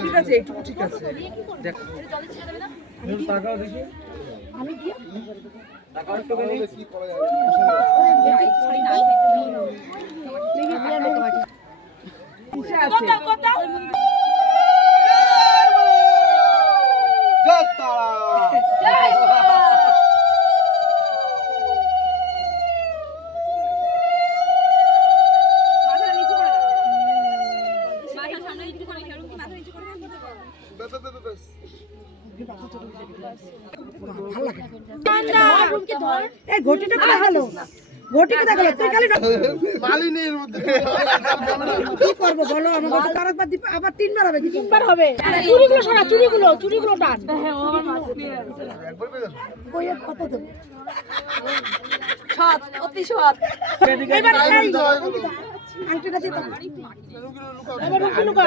ঠিক আছে, এইটুকু ঠিক আছে। টাকাও দেখি, আমি কি টাকা একটু কি করা যায়? ঘটিটা কোথায় গেল? ঘটি কোথায় গেল? তুই খালি মালিনীর মধ্যে কি করবো বলো? আমাকে আরেকবার আবার তিনবার হবে, কি তিনবার হবে? চুড়িগুলো সরা, চুড়িগুলো টান। বইয়ের কত দেব? সৎ, অতি সৎ। এবার আংটিটা দিতে এবার লুকা